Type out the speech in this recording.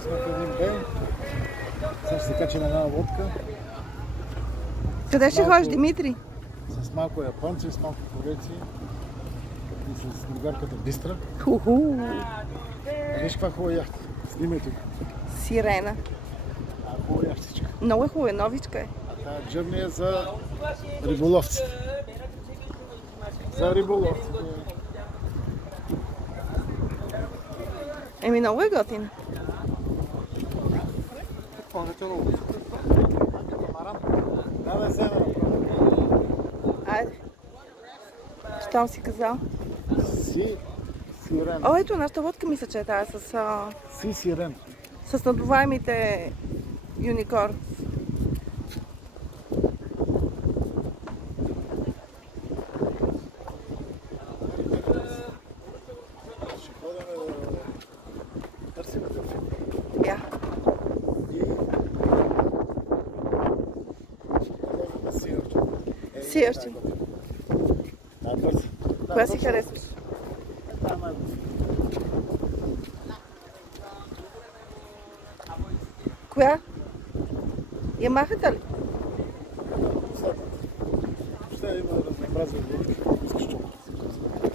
тук сме в един бей. Сега ще се качим една лодка. Къде ще ходиш, Димитри? С малко японци, с малко корейци и с другарката Бистра. Виж каква хубава яхта. Снимай тук. Сирена. Хубава яхтичка. Много е хубава, новичка е. А тази джърни е за риболовците. За риболовците. Еми, много е готина. Давай се да Айде. Щом си казал? Сирен. О, ето, нашата лодка мисля, че е тази Сирен. с надуваемите юникорн. Ще ходим да търсим дълфин. Я. Сиярчин. Коя си харесваш? Коя? Ямахата ли? Ще има разнообразие. Искаш чуката.